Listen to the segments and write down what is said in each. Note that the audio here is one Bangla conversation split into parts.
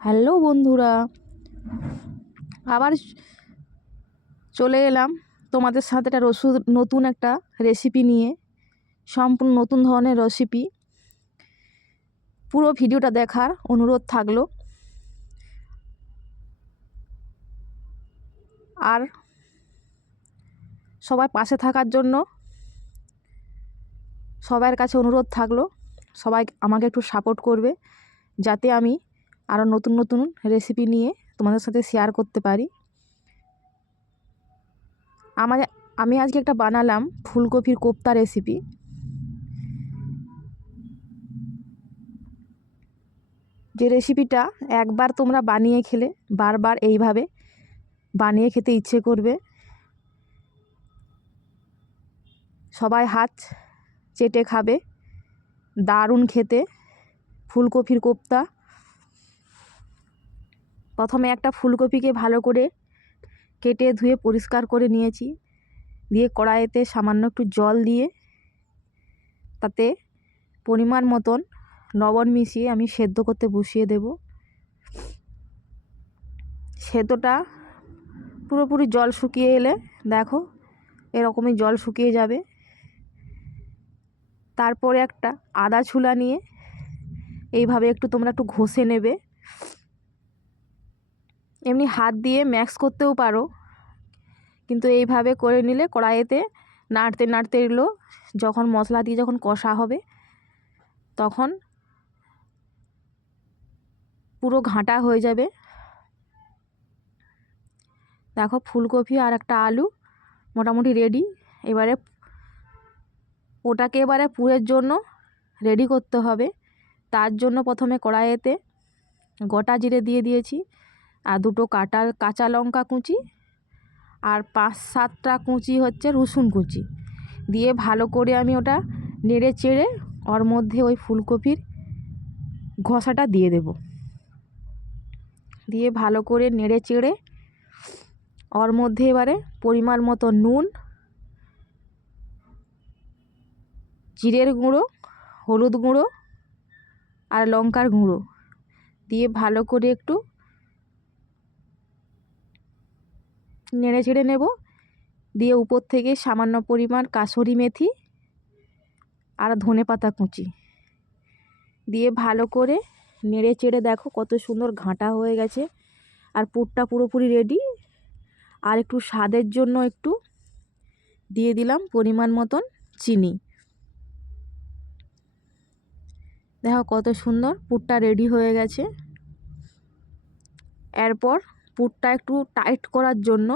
হ্যালো বন্ধুরা, আবার চলে এলাম তোমাদের সাথে নতুন একটা রেসিপি নিয়ে। সম্পূর্ণ নতুন ধরনের রেসিপি। পুরো ভিডিওটা দেখার অনুরোধ থাকলো। আর সবাই পাশে থাকার জন্য সবার কাছে অনুরোধ থাকলো, সবাই আমাকে একটু সাপোর্ট করবে, যাতে আমি আরও নতুন নতুন রেসিপি নিয়ে তোমাদের সাথে শেয়ার করতে পারি। আমি আজকে একটা বানালাম ফুলকপির কোপ্তা রেসিপি। যে রেসিপিটা একবার তোমরা বানিয়ে খেলে বারবার এইভাবে বানিয়ে খেতে ইচ্ছে করবে। সবাই হাত চেটে খাবে। দারুণ খেতে ফুলকপির কোপ্তা। প্রথমে একটা ফুলকপিকে ভালো করে কেটে ধুয়ে পরিষ্কার করে নিয়েছি। দিয়ে কড়াইতে সামান্য একটু জল দিয়ে তাতে পরিমাণ মতন লবণ মিশিয়ে আমি সেদ্ধ করতে বসিয়ে দেব। সেদ্ধটা পুরোপুরি জল শুকিয়ে এলে দেখো এরকমই জল শুকিয়ে যাবে। তারপরে একটা আদা ছুলা নিয়ে এইভাবে তোমরা একটু ঘষে নেবে। এমনি হাত দিয়ে ম্যাক্স করতেও পারো, কিন্তু এইভাবে করে নিলে কড়াইতে নাড়তে নাড়তে এলো যখন মশলা দিয়ে যখন কষা হবে তখন পুরো ঘাঁটা হয়ে যাবে। দেখো ফুলকপি আর একটা আলু মোটামুটি রেডি। এবারে ওটাকে পুরের জন্য রেডি করতে হবে। তার জন্য প্রথমে কড়াইতে গোটা জিরে দিয়ে দিয়েছি, আর দুটো কাঁচা লঙ্কা কুচি, আর 5-7টা কুচি হচ্ছে রসুন কুচি দিয়ে ভালো করে আমি ওটা নেড়ে চেড়ে ওর মধ্যে ওই ফুলকপির ঘষাটা দিয়ে দেব। দিয়ে ভালো করে নেড়ে চেড়ে ওর মধ্যে এবারে পরিমাণ মতো নুন, জিরের গুঁড়ো, হলুদ গুঁড়ো আর লঙ্কার গুঁড়ো দিয়ে ভালো করে একটু নেড়ে চেড়ে নেব। দিয়ে উপর থেকে সামান্য পরিমাণ কাসুরি মেথি আর ধনেপাতা কুচি দিয়ে ভালো করে নেড়ে চেড়ে দেখো কত সুন্দর ঘাঁটা হয়ে গেছে। আর পুরটা পুরোপুরি রেডি। আর একটু স্বাদের জন্য একটু দিয়ে দিলাম পরিমাণ মতন চিনি। দেখো কত সুন্দর পুরটা রেডি হয়ে গেছে। এরপর পুরটা একটু টাইট করার জন্য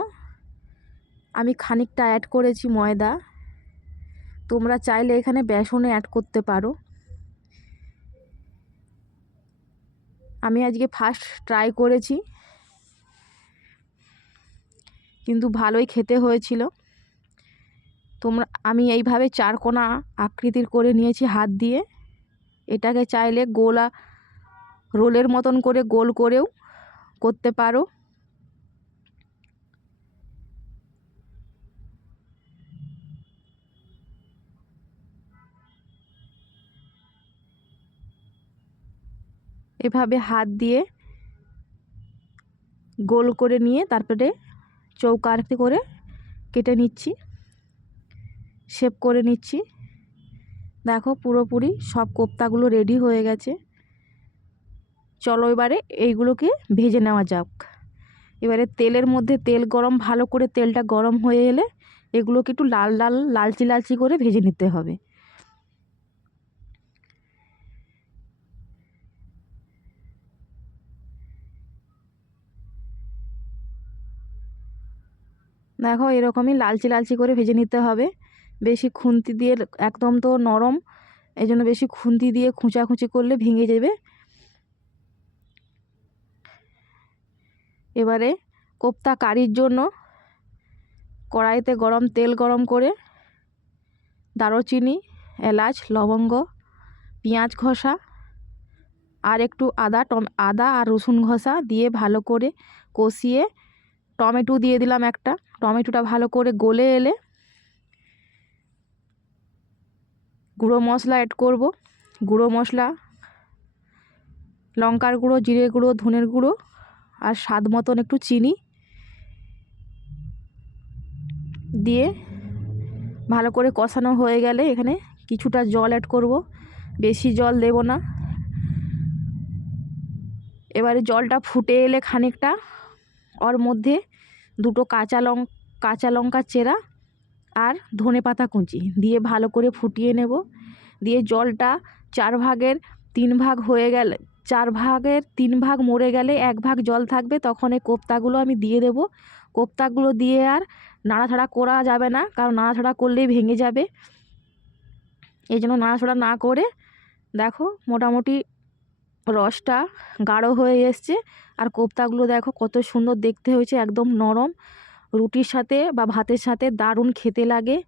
আমি খানিকটা অ্যাড করেছি ময়দা। তোমরা চাইলে এখানে বেসনে অ্যাড করতে পারো। আমি আজকে ফার্স্ট ট্রাই করেছি, কিন্তু ভালোই খেতে হয়েছিল। আমি এইভাবে চারকোনা আকৃতির করে নিয়েছি হাত দিয়ে। এটাকে চাইলে গোলা রোলের মতন করে গোল করেও করতে পারো। এভাবে হাত দিয়ে গোল করে নিয়ে তারপরে চৌকা আরতি করে কেটে নিচ্ছি, শেপ করে নিচ্ছি। দেখো পুরোপুরি সব কোপ্তাগুলো রেডি হয়ে গেছে। চলো এবারে এইগুলোকে ভেজে নেওয়া যাক। এবারে তেলের মধ্যে তেল গরম, ভালো করে তেলটা গরম হয়ে এলে এগুলোকে একটু লাল লাল লালচি লালচি করে ভেজে নিতে হবে। দেখো এরকমই লালচি লালচি করে ভেজে নিতে হবে। বেশি খুন্তি দিয়ে একদম তো নরম, এই জন্য বেশি খুন্তি দিয়ে খুঁচাখুচি করলে ভেঙে যাবে। এবারে কোপ্তা কারির জন্য কড়াইতে তেল গরম করে দারুচিনি, এলাচ, লবঙ্গ, পেঁয়াজ ঘষা আর একটু আদা আর রসুন ঘষা দিয়ে ভালো করে কষিয়ে টমেটো দিয়ে দিলাম একটা। টমেটোটা ভালো করে গলে এলে গুঁড়ো মশলা অ্যাড করব। গুঁড়ো মশলা লঙ্কার গুঁড়ো, জিরে গুঁড়ো, ধনের গুঁড়ো আর স্বাদ মতন একটু চিনি দিয়ে ভালো করে কষানো হয়ে গেলে এখানে কিছুটা জল অ্যাড করব, বেশি জল দেব না। এবারে জলটা ফুটে এলে খানিকটা ওর মধ্যে দুটো কাঁচা লঙ্কা চেরা আর ধনেপাতা কুচি দিয়ে ভালো করে ফুটিয়ে নেব। দিয়ে জলটা 4 ভাগের 3 ভাগ হয়ে গেলে, 4 ভাগের 3 ভাগ মরে গেলে 1 ভাগ জল থাকবে, তখন এই কোপ্তাগুলো আমি দিয়ে দেব। কোপ্তাগুলো দিয়ে আর নাড়াচাড়া করা যাবে না, কারণ নাড়াচাড়া করলেই ভেঙে যাবে। এই জন্য নাড়াচাড়া না করে দেখো মোটামুটি রসটা গাঢ় হয়ে এসছে। আর কোপ্তাগুলো দেখো কত সুন্দর দেখতে হয়েছে, একদম নরম। রুটির সাথে বা ভাতের সাথে দারুণ খেতে লাগে।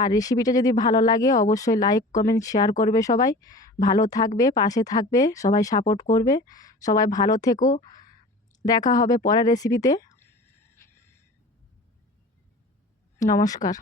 আর রেসিপিটা যদি ভালো লাগে অবশ্যই লাইক, কমেন্ট, শেয়ার করবে সবাই। ভালো থাকবে, পাশে থাকবে, সবাই সাপোর্ট করবে। সবাই ভালো থেকো, দেখা হবে পরের রেসিপিতে। নমস্কার।